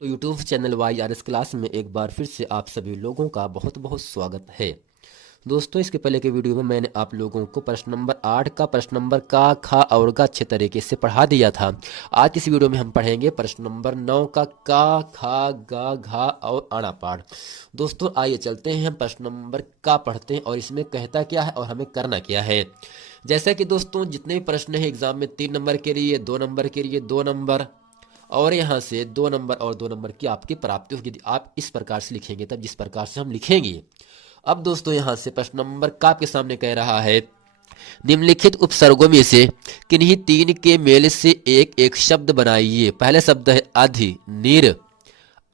तो YouTube channel Y R S class में एक बार फिर से आप सभी लोगों का बहुत बहुत स्वागत है। दोस्तों, इसके पहले के वीडियो में मैंने आप लोगों को प्रश्न नंबर 8 का प्रश्न नंबर का खा और गा अच्छे तरीके से पढ़ा दिया था। आज इस वीडियो में हम पढ़ेंगे प्रश्न नंबर 9 का खा गा घा और आना पाठ। दोस्तों, आइए चलते हैं हम प्रश्न नंबर का पढ़ते हैं और इसमें कहता क्या है और हमें करना क्या है। जैसा कि दोस्तों जितने भी प्रश्न हैं एग्जाम में 3 नंबर के लिए, 2 नंबर के लिए 2 नंबर और यहाँ से 2 नंबर और 2 नंबर की आपकी प्राप्ति होगी यदि आप इस प्रकार से लिखेंगे, तब जिस प्रकार से हम लिखेंगे। अब दोस्तों यहाँ से प्रश्न नंबर का आपके सामने कह रहा है, निम्नलिखित उपसर्गों में से किन्हीं तीन के मेल से एक एक शब्द बनाइए। पहला शब्द है अधि, निर,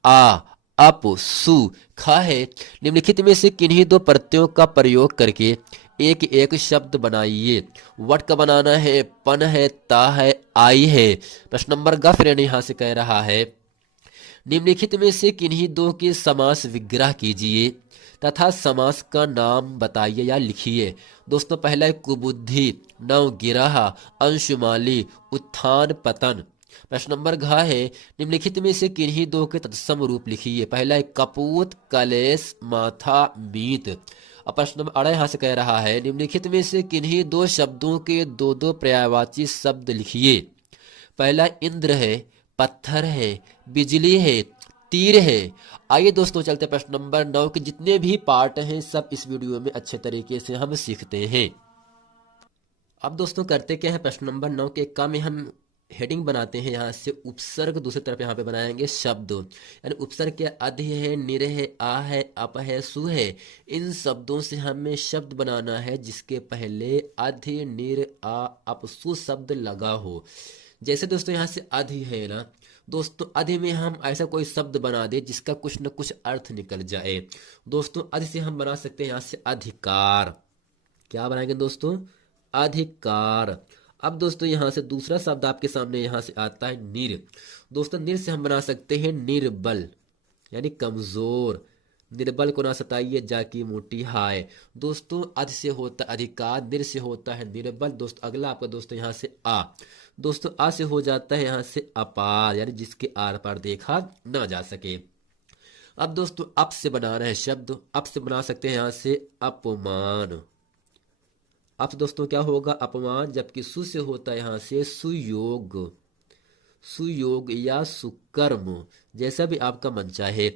आ, अप, सु, खा है। निम्नलिखित में से किन्हीं दो प्रत्ययों का प्रयोग करके एक एक शब्द बनाइए। वट का बनाना है, पन है, ता है, आई है। प्रश्न नंबर ग फ्रेंड यहाँ से कह रहा है, निम्नलिखित में से किन्हीं दो के समास विग्रह कीजिए तथा समास का नाम बताइए या लिखिए। दोस्तों, पहला है कुबुद्धि, नवगिरह, अंशुमाली, उत्थान पतन। प्रश्न नंबर घ है, निम्नलिखित में से किन्हीं दो के तत्सम रूप लिखिए। पहला है कपूत, कलेश, माथा, मीत। और प्रश्न नंबर अड़ा यहाँ से कह रहा है, निम्नलिखित में से किन्हीं दो शब्दों के दो दो पर्यायवाची शब्द लिखिए। पहला इंद्र है, पत्थर है, बिजली है, तीर है। आइए दोस्तों चलते प्रश्न नंबर 9 के जितने भी पार्ट हैं सब इस वीडियो में अच्छे तरीके से हम सीखते हैं। अब दोस्तों करते क्या है, प्रश्न नंबर 9 के का में हम हेडिंग बनाते हैं। यहाँ से उपसर्ग दूसरी तरफ यहाँ पे बनाएंगे शब्द, यानी उपसर्ग के अधि है, निर है, आ है, अप है, सु है। इन शब्दों से हमें शब्द बनाना है जिसके पहले अधि, निर, आ, अप, सु शब्द लगा हो। जैसे दोस्तों यहाँ से अधि है ना, दोस्तों अधि में हम ऐसा कोई शब्द बना दे जिसका कुछ न कुछ अर्थ निकल जाए। दोस्तों अधि से हम बना सकते हैं यहाँ से अधिकार। क्या बनाएंगे दोस्तों? अधिकार। अब दोस्तों यहाँ से दूसरा शब्द आपके सामने यहाँ से आता है निर। दोस्तों निर से हम बना सकते हैं निर्बल, यानी कमजोर। निर्बल को ना सताइए जाकी मोटी हाय। दोस्तों अध से होता अधिकार, निर से होता है निर्बल। दोस्तों अगला आपका दोस्तों यहाँ से आ। दोस्तों आ से हो जाता है यहाँ से अपार, यानी जिसके आर पार देखा ना जा सके। अब दोस्तों अप से बना रहे हैं शब्द, अप से बना सकते हैं यहाँ से अपमान। अब दोस्तों क्या होगा? अपमान। जबकि सु से होता है यहाँ से सुयोग, सुयोग या सुकर्म, जैसा भी आपका मन चाहे।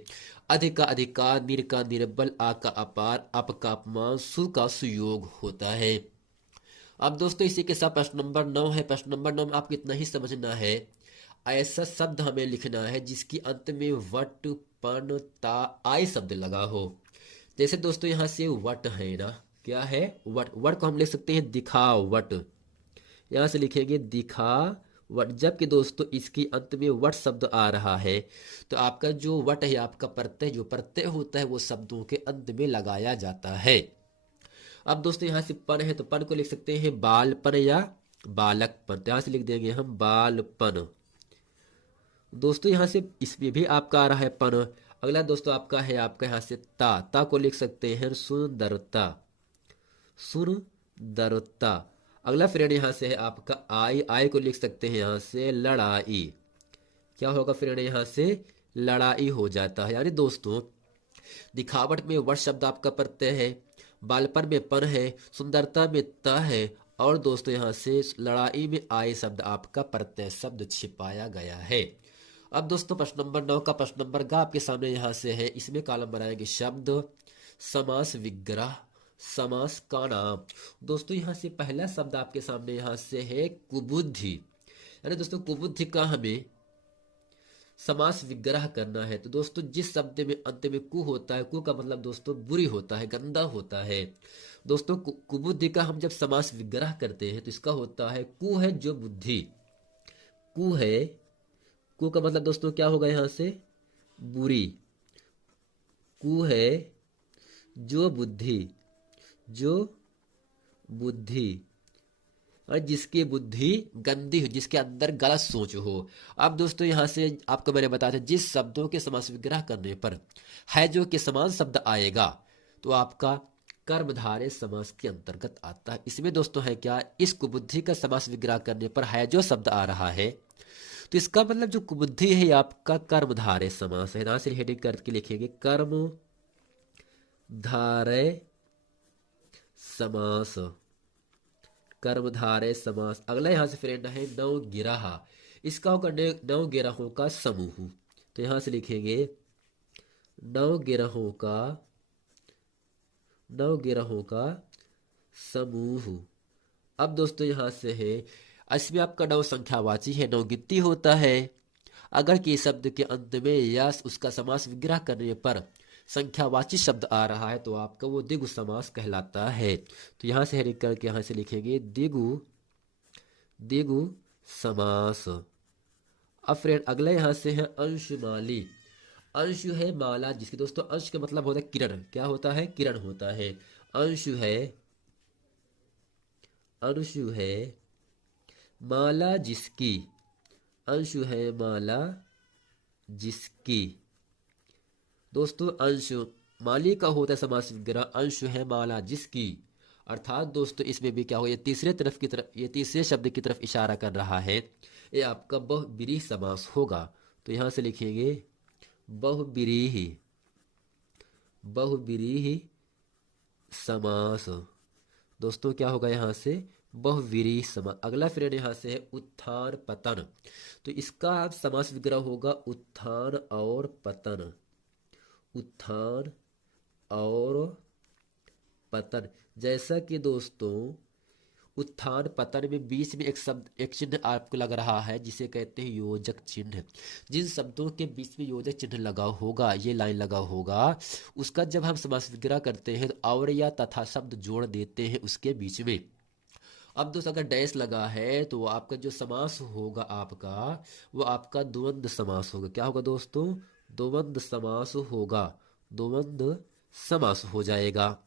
अधि का अधिकार, निर का निर्बल, आ का अपार, अप का अपमान, सु का सुयोग होता है। अब दोस्तों इसी के साथ प्रश्न नंबर 9 है। प्रश्न नंबर 9 में आपको इतना ही समझना है, ऐसा शब्द हमें लिखना है जिसकी अंत में वट, पन, ता, आई शब्द लगा हो। जैसे दोस्तों यहाँ से वट है ना, क्या है? वट। वट को हम लिख सकते हैं दिखावट, यहाँ से लिखेंगे दिखावट। जबकि दोस्तों इसकी अंत में वट शब्द आ रहा है, तो आपका जो वट है, आपका प्रत्यय, जो प्रत्यय होता है वो शब्दों के अंत में लगाया जाता है। अब दोस्तों यहाँ से पन है, तो पन को लिख सकते हैं बालपन या बालकपन। तो यहाँ से लिख देंगे हम बालपन। दोस्तों यहाँ से इसमें भी आपका आ रहा है पन। अगला दोस्तों आपका है, आपका यहाँ से ता। ता को लिख सकते हैं सुंदरता, सुंदरता। अगला फ्रेंड यहाँ से है आपका आई। आई को लिख सकते हैं यहाँ से लड़ाई। क्या होगा फ्रेंड? यहाँ से लड़ाई हो जाता है। यानी दोस्तों दिखावट में वट शब्द आपका प्रत्यय है, बालपन में पन है, सुंदरता में त है, और दोस्तों यहाँ से लड़ाई में आई शब्द आपका प्रत्यय शब्द छिपाया गया है। अब दोस्तों प्रश्न नंबर 9 का प्रश्न नंबर ग आपके सामने यहाँ से है। इसमें कॉलम बनाएंगे शब्द, समास विग्रह, समास का नाम। दोस्तों यहाँ से पहला शब्द आपके सामने यहाँ से है कुबुद्धि। यानी दोस्तों कुबुद्धि का हमें समास विग्रह करना है। तो दोस्तों जिस शब्द में अंत में कु होता है, कु का मतलब दोस्तों बुरी होता है, गंदा होता है। दोस्तों कुबुद्धि का हम जब समास विग्रह करते हैं तो इसका होता है कु है जो बुद्धि, कु है। कु का मतलब दोस्तों क्या होगा? यहाँ से बुरी। कु है जो बुद्धि, जो बुद्धि, और जिसकी बुद्धि गंदी हो, जिसके अंदर गलत सोच हो। अब दोस्तों यहाँ से आपको मैंने बताया था जिस शब्दों के समास विग्रह करने पर है जो के समान शब्द आएगा तो आपका कर्मधारय समास के अंतर्गत आता है। इसमें दोस्तों है क्या? इस कुबुद्धि का समास विग्रह करने पर है जो शब्द आ रहा है तो इसका मतलब जो कुबुद्धि है ये आपका कर्मधारय समास है। यहाँ से हेडिंग करके लिखेंगे कर्मधारय समास, कर्मधारय समास। अगला यहाँ से फ्रेंड है नवगिरह, इसका होगा नवगिरहों का समूह। तो यहाँ से लिखेंगे नवगिरहों का, नवगिरहों का समूह। अब दोस्तों यहाँ से है, इसमें आपका नव संख्यावाची है, नवगित्ती होता है। अगर कि शब्द के अंत में यस उसका समास विग्रह करने पर संख्यावाची शब्द आ रहा है तो आपका वो द्विगु समास कहलाता है। तो यहाँ से हेडिंग करके यहाँ से लिखेंगे द्विगु, द्विगु समास। अब फ्रेंड अगला यहाँ से है अंशुमाली। अंशु है माला जिसकी, दोस्तों अंश का मतलब होता है किरण, क्या होता है, किरण होता है। अंशु है, अंशु है माला जिसकी, अंशु है माला जिसकी। दोस्तों अंशु माली का होता है समास विग्रह, अंशु है माला जिसकी। अर्थात दोस्तों इसमें भी क्या हो, ये तीसरे तरफ की तरफ, ये तीसरे शब्द की तरफ इशारा कर रहा है। ये आपका बहुब्रीहि समास होगा। तो यहां से लिखेंगे बहुब्रीहि, बहुब्रीहि समास। दोस्तों क्या होगा यहाँ से, बहुव्रीहि समास। अगला फ्रेंड यहाँ से है उत्थान पतन। तो इसका समास विग्रह होगा उत्थान और पतन, उत्थान और पतन। जैसा कि दोस्तों उत्थान पतन में बीच में एक शब्द, एक चिन्ह आपको लग रहा है जिसे कहते हैं योजक चिन्ह। जिन शब्दों के बीच में योजक चिन्ह लगा होगा, ये लाइन लगा होगा, उसका जब हम समास विग्रह करते हैं तो और या तथा शब्द जोड़ देते हैं उसके बीच में। अब दोस्तों अगर डैश लगा है तो आपका जो समास होगा आपका, वो आपका द्वंद्व समास होगा। क्या होगा दोस्तों, द्वंद्व समास होगा, द्वंद्व समास हो जाएगा।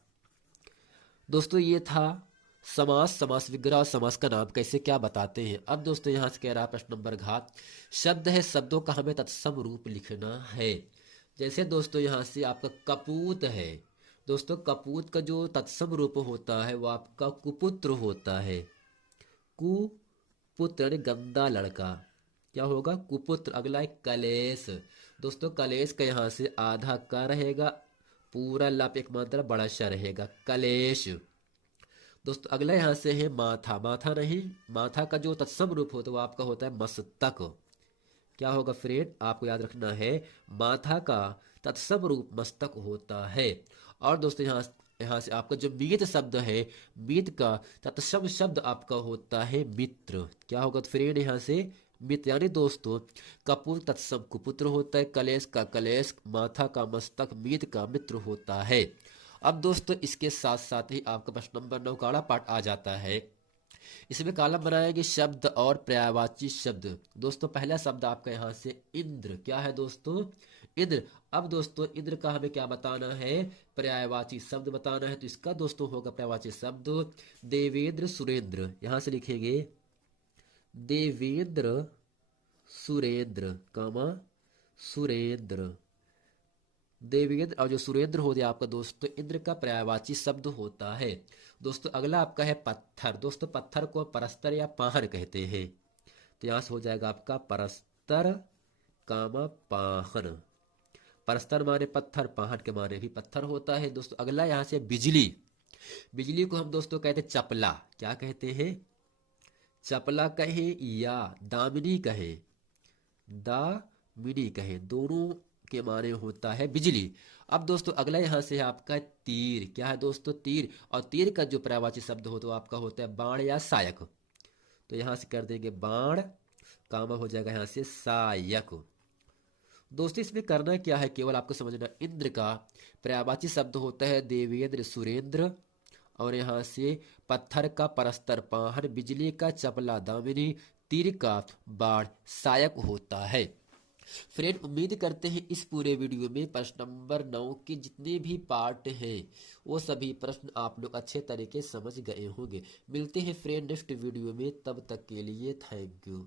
दोस्तों ये था समास, समास विग्रह और समास का नाम कैसे क्या बताते हैं। अब दोस्तों यहाँ से कह रहा है प्रश्न नंबर घात, शब्द है, शब्दों का हमें तत्सम रूप लिखना है। जैसे दोस्तों यहाँ से आपका कपूत है, दोस्तों कपूत का जो तत्सम रूप होता है वो आपका कुपुत्र होता है। कुपुत्र यानी गंदा लड़का, क्या होगा, कुपुत्र। अगला है कलेश। दोस्तों कलेश का यहाँ से आधा का रहेगा, पूरा लप एक मात्रा बड़ा सा रहेगा, कलेश। दोस्तों अगला यहाँ से है माथा। माथा नहीं, माथा का जो तत्सम रूप होता है वो आपका होता है मस्तक। क्या होगा फ्रेंड, आपको याद रखना है, माथा का तत्सम रूप मस्तक होता है। और दोस्तों यहाँ से आपका जो मीत शब्द है, मीत का तत्सम शब्द आपका होता है मित्र। क्या होगा फ्रेंड यहाँ से, मित्र। यानी दोस्तों कपूर तत्सम कुपुत्र होता है, कलेश का कलेश, माथा का मस्तक, मीत का मित्र होता है। अब दोस्तों इसके साथ साथ ही आपका प्रश्न नंबर 9 काला पाठ आ जाता है। इसमें कॉलम बनाएंगे शब्द और पर्यायवाची शब्द। दोस्तों पहला शब्द आपका यहाँ से इंद्र। क्या है दोस्तों, इंद्र। अब दोस्तों इंद्र का हमें क्या बताना है, पर्यायवाची शब्द बताना है। तो इसका दोस्तों होगा पर्यायवाची शब्द देवेंद्र सुरेंद्र। यहां से लिखेंगे देवेंद्र सुरेंद्र, कामा सुरेंद्र, देवेंद्र। और जो सुरेंद्र हो गया आपका दोस्तों इंद्र का पर्यायवाची शब्द होता है। दोस्तों अगला आपका है पत्थर। दोस्तों पत्थर को परस्तर या पाहन कहते हैं। तो यहां से हो जाएगा आपका परस्तर, कामा पाहन। परस्तर माने पत्थर, पाहन के माने भी पत्थर होता है। दोस्तों अगला यहाँ से बिजली। बिजली को हम दोस्तों कहते हैं चपला। क्या कहते हैं, चपला कहे या दामिनी कहे, दामिनी कहे, दोनों के माने होता है बिजली। अब दोस्तों अगला यहाँ से है आपका तीर। क्या है दोस्तों, तीर। और तीर का जो पर्यायवाची शब्द हो तो आपका होता है बाण या सायक। तो यहां से कर देंगे बाण, कामा हो जाएगा यहाँ से सायक। दोस्तों इसमें करना क्या है, केवल आपको समझना, इंद्र का पर्यायवाची शब्द होता है देवेंद्र सुरेंद्र, और यहाँ से पत्थर का परस्तर पाहन, बिजली का चपला दामिनी, तीर का बाण सायक होता है। फ्रेंड उम्मीद करते हैं इस पूरे वीडियो में प्रश्न नंबर 9 के जितने भी पार्ट हैं वो सभी प्रश्न आप लोग अच्छे तरीके समझ गए होंगे। मिलते हैं फ्रेंड नेक्स्ट वीडियो में, तब तक के लिए थैंक यू।